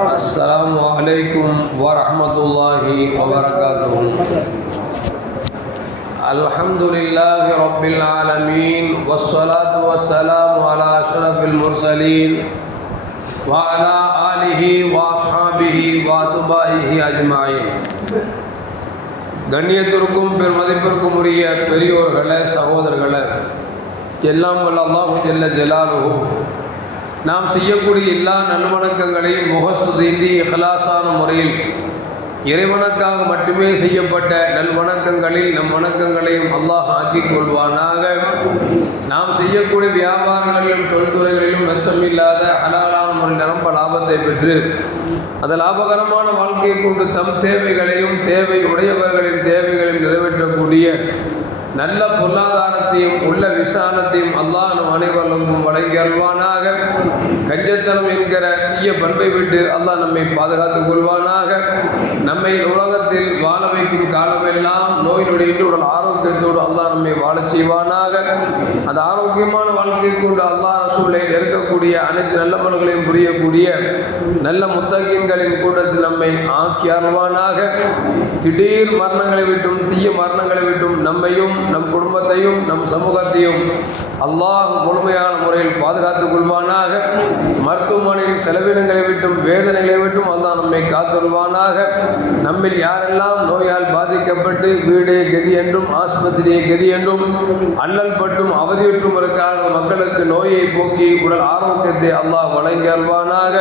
السلام عليكم ورحمة الله وبركاته الحمد لله رب العالمين والصلاة والسلام على أشرف المرسلين وعلى آله وأصحابه وأتباعه أجمعين கண்ணியத்திற்கும் பெருமதிப்பிற்கும் உரிய பெரியோர்களே சகோதரர்களே எல்லாம் வல்ல அல்லாஹு ஜல்ல ஜலாலுஹு நாம் செய்யக்கூடிய எல்லா நல்வணக்கங்களையும் முகஸ்துதின்றி இஹலாசான முறையில் இறைவனுக்காக மட்டுமே செய்யப்பட்ட நல்வணக்கங்களில் நம் வணக்கங்களையும் அல்லாஹ் ஆக்கிக் கொள்வானாக. நாம் செய்யக்கூடிய வியாபாரங்களிலும் தொழில்துறைகளிலும் நஷ்டமில்லாத ஹலாலான ஒரு நிரம்ப லாபத்தை பெற்று அந்த லாபகரமான வாழ்க்கையை கொண்டு தம் தேவைகளையும் தேவை உடையவர்களின் தேவைகளையும் நிறைவேற்றக்கூடிய நல்ல பொருளாதாரத்தையும் உள்ள விசாலத்தையும் அல்லாஹ் நம் அனைவருக்கும் வழங்கி அல்வானாக கஞ்சத்தனம் என்கிற தீய பண்பை விட்டு அல்லாஹ் நம்மை பாதுகாத்துக் கொள்வானாக. நம்மை உலகத்தில் வாழ வைக்கும் காலமெல்லாம் நோய் நொடியிட்டு உடல் ஆரோக்கியத்தோடு அல்லாஹ் நம்மை வாழச் செய்வானாக. அந்த ஆரோக்கியமான வாழ்க்கை கொண்டு அல்லாஹ் ரசூலை நெருக்கக்கூடிய அனைத்து நல்ல மல்களையும் புரியக்கூடிய நல்ல முத்தகின்களின் கூட்டத்தில் நம்மை ஆக்கி அல்வானாக திடீர் மரணங்களை விட்டும் தீய மரணங்களை விட்டும் நம்மையும் நம் குடும்பத்தையும் நம் சமூகத்தையும் அல்லாஹ் முழுமையான முறையில் பாதுகாத்துக் கொள்வானாக. மருத்துவமனையில் செலவினங்களை விட்டும் வேதனைகளை விட்டும் அல்லாஹ் நம்மை காத்துள்வானாக நம்மில் யாரெல்லாம் நோயால் பாதிக்கப்பட்டு வீடே கதி என்றும் ஆஸ்பத்திரியை கதி என்றும் அல்லல் பட்டும் அவதியுற்றும் இருக்கிற மக்களுக்கு நோயை போக்கி உடல் ஆரோக்கியத்தை அல்லாஹ் வழங்கி அல்வானாக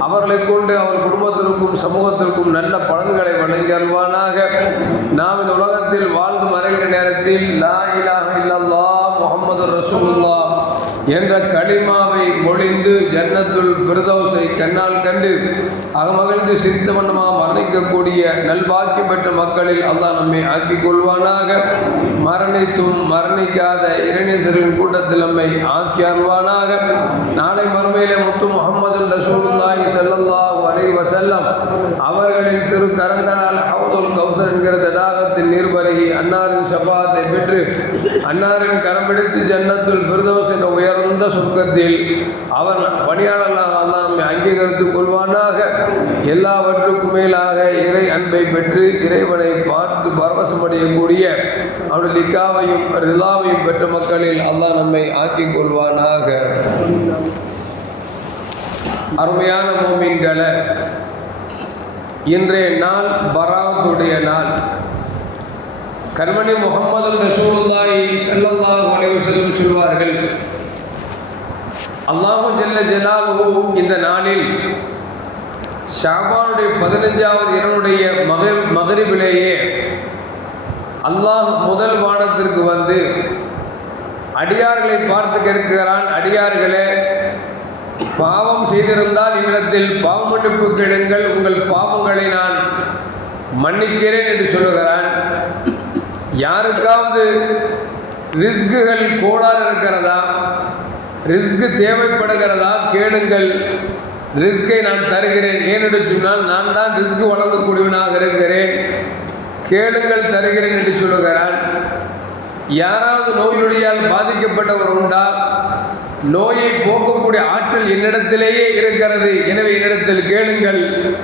அவர்களை கொண்டு அவர் குடும்பத்திற்கும் சமூகத்திற்கும் நல்ல பலன்களை வழங்கி அல்வானாக நாம் இந்த உலகத்தில் வாழ்ந்து மறைகிற நேரத்தில் லா இலாக இல்லல்லா முகமது ரசூல்லா என்ற களிமாவை மொழிந்து ஜன்னத்துள் பிரதோசை கண்ணால் கண்டு அகமகிழ்ந்து சிரித்த வண்ணமாக மரணிக்கக்கூடிய நல்பாக்கியம் பெற்ற மக்களில் அல்லாஹ் நம்மை ஆக்கிக் கொள்வானாக. மரணித்தும் மரணிக்காத இறைநேசரின் கூட்டத்தில் நம்மை ஆக்கி அருள்வானாக. நாளை மறுமையிலே முத்து முகமது ரசூலுல்லாஹி ஸல்லல்லாஹு அலைஹி வஸல்லம் அவர்களின் திரு கரங்களால் ஹவுதுல் கௌசர் என்கிற அன்னாரின் ஷபாத்தை பெற்று அன்னாரின் கரம் பிடித்து ஜன்னத்துல் பிரதோஸ் என்ற உயர்ந்த சொர்க்கத்தில் அவன் பணியாளர்களாக அல்லாஹ் அங்கீகரித்துக் கொள்வானாக. எல்லாவற்றுக்கும் மேலாக இறை அன்பை பெற்று இறைவனை பார்த்து பரவசமடையக்கூடிய அவனுடைய லிக்காவையும் ரிலாவையும் பெற்ற மக்களில் அல்லாஹ் நம்மை ஆக்கிக் கொள்வானாக. அருமையான மோமீன்களை இன்றைய நாள் பராத்துடைய நாள். கண்மணி முகமது ரசூலுல்லாஹி ஸல்லல்லாஹு அலைஹி வஸல்லம் சொல்வார்கள் அல்லாஹு ஜல்ல ஜலாலுஹு இந்த நாளில் ஷாபானுடைய பதினஞ்சாவது இரனுடைய மகர் மகரிபிலேயே அல்லாஹ் முதல் வானத்திற்கு வந்து அடியார்களை பார்த்து கேட்கிறான். அடியார்களே பாவம் செய்திருந்தால் என்னிடத்தில் பாவமன்னிப்பு கேளுங்கள். உங்கள் பாவங்களை நான் மன்னிக்கிறேன் என்று சொல்லுகிறான். யாருக்காவது ரிஸ்குகள் கோளாறு இருக்கிறதா? ரிஸ்கு தேவைப்படுகிறதா? கேளுங்கள். ரிஸ்கை நான் தருகிறேன். ஏனென்று சொன்னால் நான் தான் ரிஸ்கு வழங்கக்கூடியவனாக இருக்கிறேன். கேளுங்கள் தருகிறேன் என்று சொல்லுகிறான் யாராவது நோயினுடையால் பாதிக்கப்பட்டவர் உண்டா? நோயை போக்கக்கூடிய ஆற்றல் என்னிடத்திலேயே இருக்கிறது. எனவே என்னிடத்தில் கேளுங்கள்.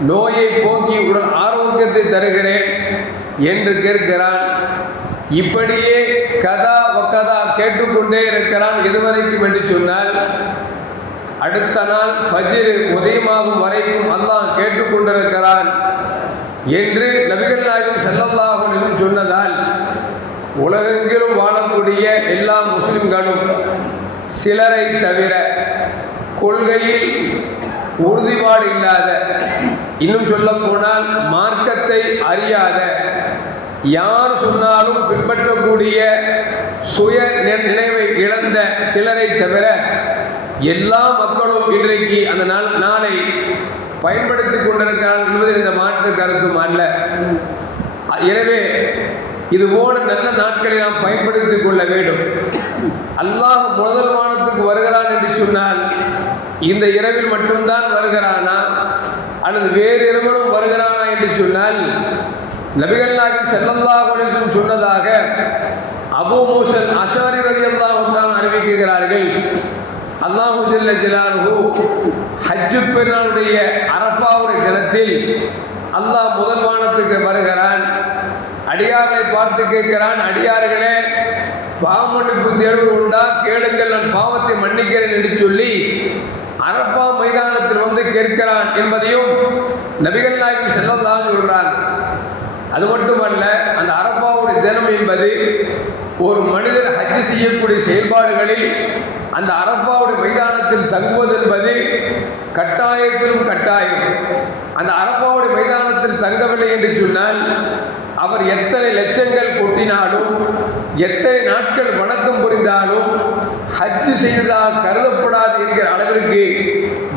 நோயை போக்கி உடல் ஆரோக்கியத்தை தருகிறேன். என்று கேட்கிறான். இப்படியே கதா வக்கதா கேட்டுக்கொண்டே இருக்கிறான் இதுவரைக்கும் என்று சொன்னால் அடுத்த நாள் ஃபஜ்ர் உதயமாகும் வரைக்கும் அல்லாஹ் கேட்டுக்கொண்டிருக்கிறான் என்று நபிகள் நாயகம் செல்லல்லாஹும் சொன்னதால் உலகெங்கிலும் வாழக்கூடிய எல்லா முஸ்லிம்களும் சிலரை தவிர கொள்கையில் உறுதிபாடு இல்லாத இன்னும் சொல்லப்போனால் மார்க்கத்தை அறியாத யார் சொன்னாலும் பின்பற்றக்கூடிய சுய நினைவை இழந்த சிலரை தவிர எல்லா மக்களும் இன்றைக்கு அந்த நாள் நாளை பயன்படுத்தி கொண்டிருக்கிறார்கள் என்பதில் இந்த மாற்று கருத்தும் அல்ல. எனவே இது போல நல்ல நாட்களை நாம் பயன்படுத்திக் கொள்ள வேண்டும். அல்லாஹ் முதல் வானத்துக்கு வருகிறான் என்று சொன்னால் இந்த இரவில் மட்டும்தான் வருகிறானா? அல்லது வேறு இரவிலும் வருகிறானா என்று சொன்னால் நபிகள் நாயகம் ஸல்லல்லாஹு சொன்னதாக அபூ மூசல் அஷாரி ரலியல்லாஹு தான் அறிவிக்கிறார்கள் அல்லாஹு ஜல்ல ஜலாலுஹு ஹஜ்ஜு பெருநாளுடைய அரபாவுடைய தினத்தில் அல்லாஹ் முதல் வானத்துக்கு வருகிறான். அடியார்களை பார்த்து கேட்கிறான் அடியார்களே பாவமன்னிப்பு தேர்வு உண்டா? கேளுங்கள் நான் பாவத்தை மன்னிக்கிறேன் என்று சொல்லி அரபா மைதானத்தில் வந்து கேட்கிறான் என்பதையும் நபிகள் நாயகம் செல்லலாம் சொல்றான் அது மட்டுமல்ல அந்த அரஃபாவுடைய தினம் என்பது ஒரு மனிதர் ஹஜ் செய்யக்கூடிய செயல்பாடுகளில் அந்த அரஃபாவுடைய மைதானத்தில் தங்குவது என்பது கட்டாயத்திலும் கட்டாயம். அந்த அரஃபாவுடைய மைதானத்தில் தங்கவில்லை என்று சொன்னால் அவர் எத்தனை லட்சங்கள் கொட்டினாலும் எத்தனை நாட்கள் வணக்கம் புரிந்தாலும் ஹஜ் செய்ததாக கருதப்படாது என்கிற அளவிற்கு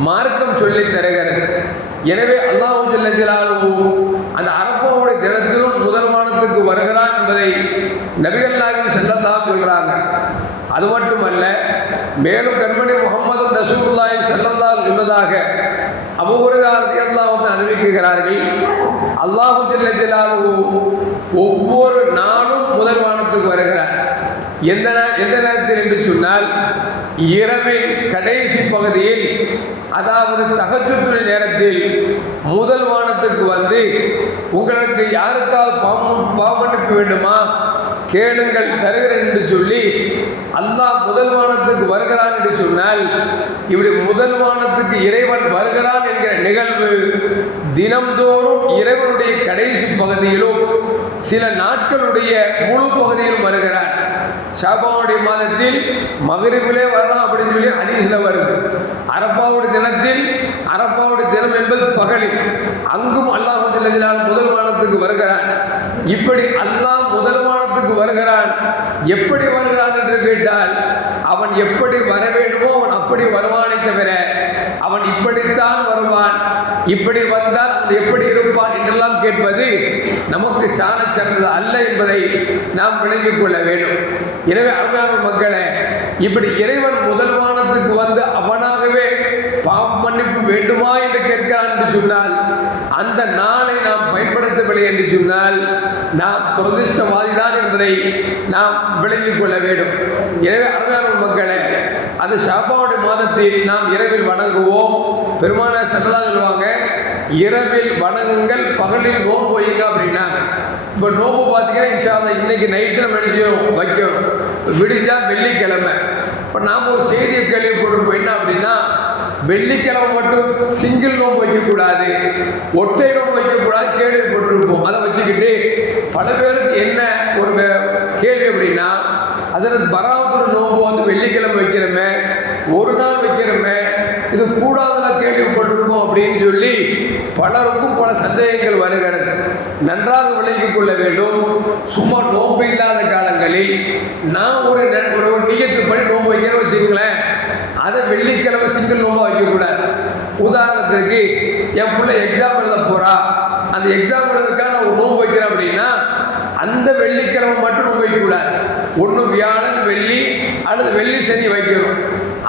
மார்க்கம் சொல்லி தருகிறது. எனவே அல்லாஹு ஜல்ல அந்த அரபாவுடைய தினத்திலும் முதல் வானத்துக்கு வருகிறான் என்பதை நபிகள் நாயகம் செல்லத்தான் சொல்கிறாங்க அது மட்டுமல்ல மேலும் கண்மணி முகமது ரசூலுல்லாஹி ஸல்லல்லாஹு சொன்னதாக அபூஹுரைரா வந்து அறிவிக்கிறார்கள். அல்லாஹு ஜல்ல ஒவ்வொரு நாளும் முதல் வானத்துக்கு வருகிறார். எந்த எந்த நேரத்தில் என்று சொன்னால் இரவின் கடைசி பகுதியில் அதாவது தகச்சுத்துறை நேரத்தில் முதல் வானத்துக்கு வந்து உங்களுக்கு யாருக்காவது பாவம் பாவமன்னிப்பு வேண்டுமா? கேளுங்கள் தருகிறேன் என்று சொல்லி அல்லாஹ் முதல் வானத்துக்கு வருகிறான் என்று சொன்னால் இப்படி முதல் வானத்துக்கு இறைவன் வருகிறான் என்கிற நிகழ்வு தினம்தோறும் இறைவனுடைய கடைசி பகுதியிலும் சில நாட்களுடைய முழு பகுதியிலும் வருகிறார் ஷாபாவுடைய மாதத்தில் மகரிபிலே வரலாம் அப்படின்னு சொல்லி ஹதீஸில் வருது. அரப்பாவுடைய தினத்தில் அரப்பாவுடைய தினம் என்பது பகலில். அங்கும் அல்லாஹு வானத்துக்கு வருகிறான். இப்படி அல்லாஹ் முதல் வானத்துக்கு வருகிறான். எப்படி வருகிறான் என்று கேட்டால் அவன் எப்படி வர வேண்டுமோ அவன் அப்படி வருவானே தவிர அவன் இப்படித்தான் வருவான். இப்படி வந்தால் எப்படி இருப்பான் என்றெல்லாம் கேட்பது நமக்கு சாண சிறந்தது அல்ல என்பதை நாம் விளங்கிக் கொள்ள வேண்டும். எனவே அருமையான மக்களை இப்படி இறைவன் முதல் வானத்துக்கு சொன்னால் நாம் துரதிருஷ்டவாதிதான் என்பதை நாம் விளங்கிக் கொள்ள வேண்டும். எனவே அருமையான மக்களை அந்த சாப்பாடு மாதத்தில் நாம் இரவில் வணங்குவோம். பெருமான சட்டதான் சொல்லுவாங்க இரவில் வணங்குங்கள் பகலில் நோன்பு வைங்க அப்படின்னா இப்போ நோன்பு பார்த்தீங்கன்னா இன்ஷா இன்னைக்கு நைட்டு நம்ம என்ன வைக்கணும். விடிஞ்சா வெள்ளிக்கிழமை. இப்போ நாம் ஒரு செய்தியை கேள்விப்பட்டிருப்போம். என்ன அப்படின்னா வெள்ளிக்கிழமை மட்டும் சிங்கிள் நோன்பு வைக்கக்கூடாது ஒற்றை நோன்பு வைக்கக்கூடாது கேள்விப்பட்டிருப்போம் அதை வச்சுக்கிட்டு பல பேருக்கு என்ன ஒரு வே- கேள்வி அப்படின்னா அதில் பராமத்து நோன்பு வந்து வெள்ளிக்கிழமை வைக்கிறோமே ஒரு நாள் வைக்கிறோமே இது கூடாதல கேள்விப்பட்டிருக்கோம் அப்படின்னு சொல்லி பலருக்கும் பல சந்தேகங்கள் வருகிறது. நன்றாக விளங்கிக் கொள்ள வேண்டும். சும்மா நோம்பு இல்லாத காலங்களில் நான் ஒரு ந- ஒரு நீயத்து படி நோன்பு வைக்கிறேன்னு வச்சுக்கங்களேன். அதை வெள்ளிக்கிழமை சிங்கிள் நோம்பா வைக்கக்கூடாது உதாரணத்துக்கு என் பிள்ளை எக்ஸாம் எழுத போறா. அந்த எக்ஸாம் எழுதுறதுக்காக நான் ஒரு நோன்பு வைக்கிறேன் அப்படின்னா அந்த வெள்ளிக்கிழமை மட்டும் நோன்பு வைக்கக்கூடாது ஒன்று வியாழன் வெள்ளி அல்லது வெள்ளி சனி வைக்கணும்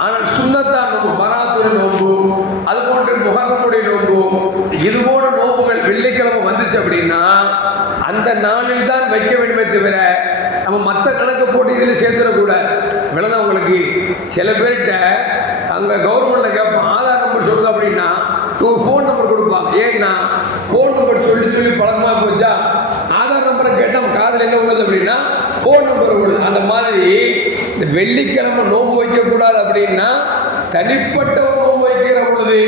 ஆனால் சுண்ணத்தா நோம்பு பராத்துரை நோம்பு அது போன்று முகரமுடைய நோம்பு இது போன்ற நோம்புகள் வெள்ளிக்கிழமை வந்துச்சு அப்படின்னா அந்த நாளில் தான் வைக்க வேண்டுமே தவிர நம்ம மற்ற கணக்கு போட்டு இதில் சேர்த்துடக்கூடாது விளங்க அவங்களுக்கு சில பேர்கிட்ட அங்கே கவர்மெண்ட்டில் கேட்போம் ஆதார் நம்பர் சொல்லுங்க அப்படின்னா ஒரு ஃபோன் நம்பர் கொடுப்பாங்க. ஏன்னா ஃபோன் நம்பர் சொல்லி சொல்லி பழக்கமாக போச்சா ஆதார் நம்பரை கேட்டால் காதில் என்ன உள்ளது அப்படின்னா ஃபோன் நம்பர் உள்ளது. அந்த மாதிரி இந்த வெள்ளிக்கிழமை நோன்பு வைக்கக்கூடாது அப்படின்னா தனிப்பட்ட நோன்பு வைக்கிற பொழுது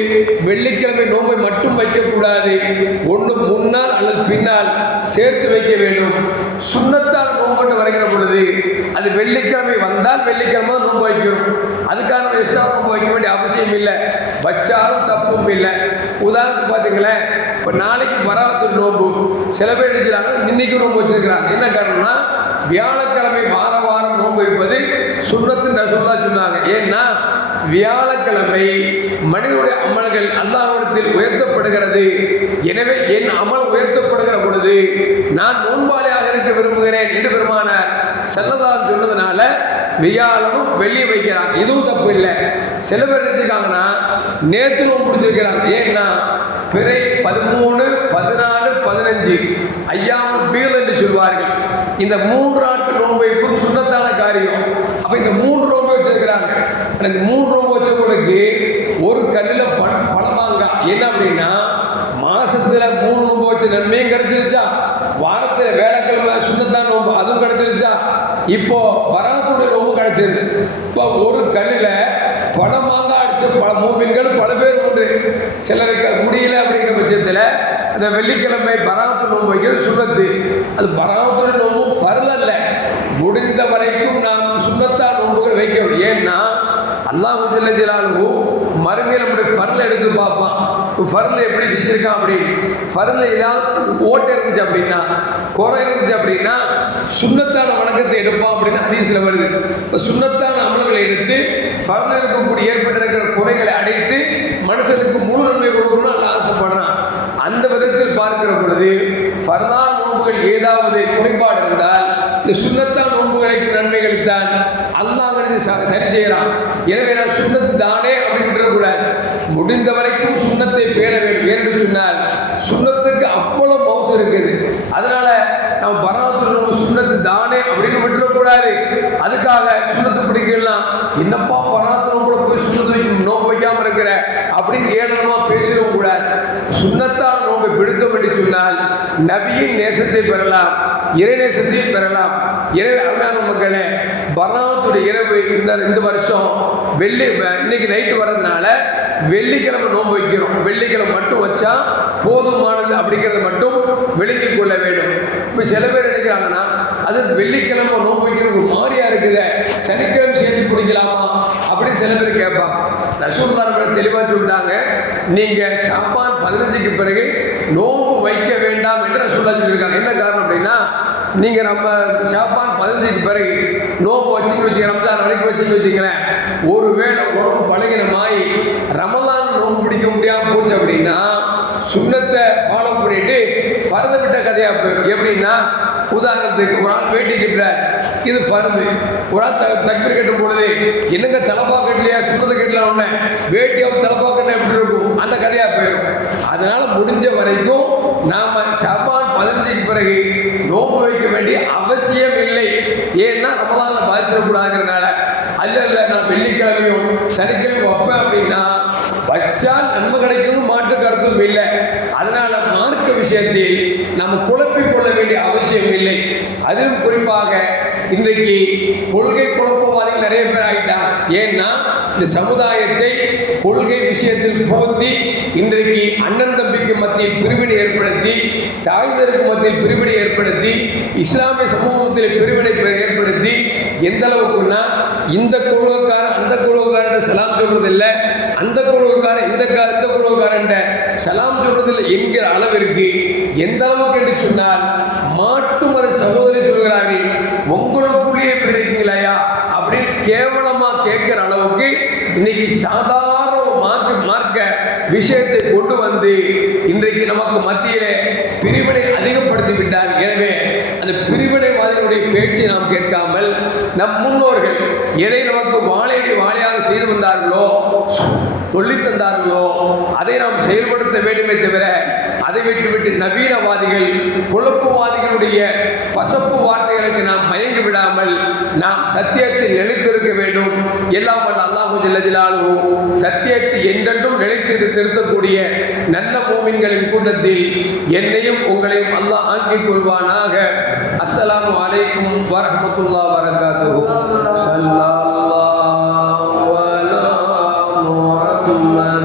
வெள்ளிக்கிழமை நோன்பை மட்டும் வைக்கக்கூடாது. ஒன்று முன்னால் அல்லது பின்னால் சேர்த்து வைக்க வேண்டும். சுண்ணத்தால் நோன்பட்டு வரைகிற பொழுது அது வெள்ளிக்கிழமை வந்தால் வெள்ளிக்கிழமை நோன்பு வைக்கணும். அதுக்காக நம்ம எக்ஸ்ட்ரா நோன்பு வைக்க வேண்டிய அவசியம் இல்லை. வச்சாலும் தப்பும் இல்லை. உதாரணத்துக்கு பார்த்தீங்களேன் இப்போ நாளைக்கு பராவத்து நோன்பு. சில பேர் என்ன இன்னைக்கு நோன்பு வச்சிருக்கிறாங்க. என்ன காரணம்னா வியாழக்கிழமை வார வாரம் நோன்பு வைப்பது சுண்ணத்து ரசூல்லா சொன்னாங்க. ஏன்னா வியாழக்கிழமை மனிதனுடைய அமல்கள் அல்லாஹிடத்தில் உயர்த்தப்படுகிறது. எனவே என் அமல் உயர்த்தப்படுகிற பொழுது நான் நோன்பாளியாக இருக்க விரும்புகிறேன் என்று பெருமான செல்லதான் சொன்னதுனால வியாழனும் வெளியே வைக்கிறான் இதுவும் தப்பு இல்லை. சில பேர் நினைச்சிருக்காங்கன்னா நேற்று நோன் பிடிச்சிருக்கிறாங்க ஏன்னா பிறை பதிமூணு பதினாலு பதினஞ்சு ஐயாமல் பீல் என்று சொல்வார்கள். இந்த மூன்று நாட்கள் நோன்பு சுண்ணத்தான காரியம். அப்ப இந்த மூன்று நோன்பு வச்சிருக்கிறாங்க எனக்கு மூணு ரூபா வச்சவங்களுக்கு ஒரு கல்லில் பணம் பணமாங்க என்ன அப்படின்னா மாசத்துல மூணு நோம்பு வச்ச நன்மையும் கிடைச்சிருச்சா? வாரத்துல வேலைக்கிழமை சுண்ணத்தான் நோம்பு அதுவும் கிடைச்சிருச்சா? இப்போ வரணத்துடைய நோம்பு கிடைச்சிருது. இப்போ ஒரு கல்லில் பழமாக அடிச்ச பல மூமின்கள் பல பேர் உண்டு. சிலருக்கு முடியல அப்படிங்கிற பட்சத்தில் இந்த வெள்ளிக்கிழமை பராமத்து நோன்பு வைக்கிறது சுண்ணத்து. அது பராமத்து நோம்பு ஃபர்ல் அல்ல முடிந்த வரைக்கும் நாம் சுண்ணத்தா நோன்புகள் வைக்கணும் ஏன்னா அல்லாஹ் ஜல்ல ஜலாலுஹு மறுமையில் நம்முடைய ஃபர்ல எடுத்து பார்ப்பான் ஃபர்ல எப்படி செஞ்சிருக்கான் அப்படின்னு ஃபர்ல ஏதாவது ஓட்டை இருந்துச்சு அப்படின்னா குறை இருந்துச்சு அப்படின்னா சுண்ணத்தான வணக்கத்தை எடுப்பான் அப்படின்னு ஹதீஸ்ல வருது. இப்போ சுண்ணத்தான அமல்களை எடுத்து ஃபர்ல இருக்கக்கூடிய ஏற்பட்டிருக்கிற குறைகளை அடைத்து மனுஷனுக்கு முழு நன்மை கொடுக்கணும்னு அல்ல ஆசைப்படுறான். அந்த விதத்தில் பார்க்கிற பொழுது ஃபர்தான் நோன்புகள் ஏதாவது குறைபாடு இருந்தால் இந்த சுண்ணத்தான நோன்புகளுக்கு நன்மைகளுக்கு தான் அல்லாஹ் ச- சரி செய்கிறான் எனவே நான் சுண்ணத்து தானே அப்படின்னு விட்டுறக்கூடாது. முடிந்த வரைக்கும் வேண்டும் ஏன்னு சொன்னால் சுண்ணத்துக்கு அவ்வளவு மவுசம் இருக்குது. அதனால நம்ம பரவத்துல சுண்ணத்து தானே அப்படின்னு விட்டுடக்கூடாது அதுக்காக சுண்ணத்து பிடிக்கலாம் என்னப்பா பரவத்துல கூட போய் சுண்ணத்து வைக்க நோக்கு வைக்காம இருக்கிற அப்படின்னு ஏளனமா பேசிடவும் கூடாது. சுண்ணத்தால் நோக்கை பிடித்தோம் என்று சொன்னால் நபியின் நேசத்தை பெறலாம் இறை நேசத்தையும் பெறலாம். எனவே அருமையான மக்களே பராமத்துடைய இரவு இந்த இந்த வருஷம் வெள்ளி இன்னைக்கு நைட்டு வர்றதுனால வெள்ளிக்கிழமை நோன்பு வைக்கிறோம். வெள்ளிக்கிழமை மட்டும் வச்சா போதுமானது அப்படிங்கிறத மட்டும் விளங்கிக் கொள்ள வேண்டும். இப்போ சில பேர் நினைக்கிறாங்கன்னா அது வெள்ளிக்கிழமை நோன்பு வைக்கிறது ஒரு மாதிரியா இருக்குது. சனிக்கிழமை சேர்த்து குடிக்கலாமா அப்படின்னு சில பேர் கேட்பான் ரசூல்லா நம்ம தெளிவாக சொல்லிட்டாங்க. நீங்க ஷாப்பான் பதினஞ்சுக்கு பிறகு நோன்பு வைக்க வேண்டாம் என்று ரசூல்லா சொல்லியிருக்காங்க. என்ன காரணம் அப்படின்னா நீங்க நம்ம ஷாப்பான் பதினஞ்சுக்கு பிறகு நோன்பு வச்சுன்னு வச்சுக்கிறோம் ரம்ஜான் வரைக்கும் வச்சுன்னு வச்சுக்கிறேன் ஒருவேளை உடம்பு பழகினமாயி ரமலான் நோன்பு பிடிக்க முடியாம போச்சு அப்படின்னா சுண்ணத்தை ஃபாலோ பண்ணிட்டு பறந்து விட்ட கதையா போயிடும் எப்படின்னா உதாரணத்துக்கு ஒரு ஆள் வேட்டி கட்டுறார் இது பருந்து ஒரு ஆள் தக்பீர் கட்டும் பொழுது என்னங்க தலப்பா கட்டலையா சுண்ணத்தை கட்டலாம் உடனே வேட்டியாவது தலப்பா கட்டல எப்படி இருக்கும்? அந்த கதையா போயிடும் அதனால முடிஞ்ச வரைக்கும் நாம ஷாபான் பதினஞ்சுக்கு பிறகு நோன்பு வைக்க வேண்டிய அவசியம் இல்லை. ஏன்னா ரமலான்ல பாதிச்சிடக்கூடாதுங்கிறனால அல்ல நான் வெள்ளிக்கிழமையும் சனிக்கிழமையும் வைப்பேன் அப்படின்னா வச்சால் நன்மை கிடைக்கும் மாற்று கருத்தும் இல்லை. அதனால மார்க்க விஷயத்தில் நம்ம குழப்பிக் கொள்ள வேண்டிய அவசியம் இல்லை. அதிலும் குறிப்பாக இன்றைக்கு கொள்கை குழப்பவாதிகள் நிறைய பேர் ஆகிட்டாங்க. ஏன்னா இந்த சமுதாயத்தை கொள்கை விஷயத்தில் புகுத்தி இன்றைக்கு அண்ணன் தம்பிக்கு மத்தியில் பிரிவினை ஏற்படுத்தி தாய்தருக்கு மத்தியில் பிரிவினை ஏற்படுத்தி இஸ்லாமிய சமூகத்தில் பிரிவினை ஏற்படுத்தி எந்த அளவுக்குன்னா இந்த குழுவக்காரன் அந்த குழுவக்காரன் சலாம் சொல்றது இல்லை அந்த குழுவக்காரன் இந்த கா- இந்த குழுவக்காரன் சலாம் சொல்றது இல்லை என்கிற அளவிற்கு எந்த அளவுக்கு என்று சொன்னால் மாற்று மத சகோதரி சொல்கிறார்கள் உங்களுக்குள்ளேயே இப்படி இருக்கீங்களையா அப்படின்னு கேவலமா கேட்கிற அளவுக்கு இன்னைக்கு சாதாரண மார்க்க மார்க்க விஷயத்தை கொண்டு வந்து இன்றைக்கு நமக்கு மத்தியிலே பிரிவினை அதிகப்படுத்தி விட்டார் எனவே அந்த பிரிவினை பிரிவினைவாதிகளுடைய பேச்சை நாம் கேட்காமல் நம் முன்னோர்கள் எதை நமக்கு வாழையடி வாழையாக செய்து வந்தார்களோ சொல்லித் தந்தார்களோ அதை நாம் செயல்படுத்த வேண்டுமே தவிர அதை விட்டுவிட்டு நவீனவாதிகள் கொழுப்புவாதிகளுடைய பசப்பு வார்த்தைகளுக்கு நாம் மயங்கி விடாமல் நாம் சத்தியத்தில் நிலைத்திருக்க வேண்டும். எல்லாம் வல்ல அல்லாஹு ஜல்ல சத்தியத்தை என்றென்றும் நிலைத்து நிறுத்தக்கூடிய நல்ல மூமின்களின் கூட்டத்தில் என்னையும் உங்களையும் அல்லாஹ் ஆக்கிக் கொள்வானாக. அஸ்ஸலாமு அலைக்கும் வரமத்துல்லா வரகாத்து சல்லா அலா முஹம்மத்